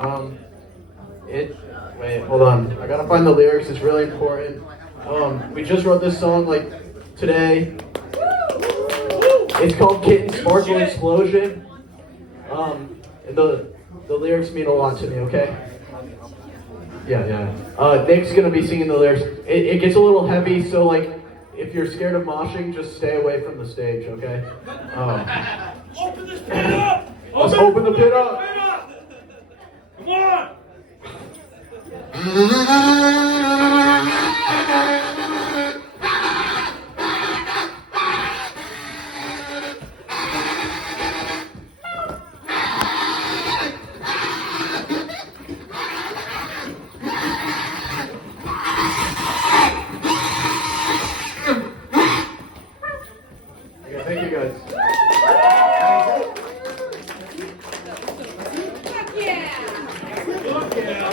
Um, Wait, hold on. I gotta find the lyrics. It's really important. We just wrote this song like today. It's called Kitten Sparkle Explosion. And the lyrics mean a lot to me, okay? Yeah. Nick's gonna be singing the lyrics. It gets a little heavy, so like, if you're scared of moshing, just stay away from the stage, okay? Open this pit up! Let's open the pit up! Come on! Okay, thank you guys. Look yeah!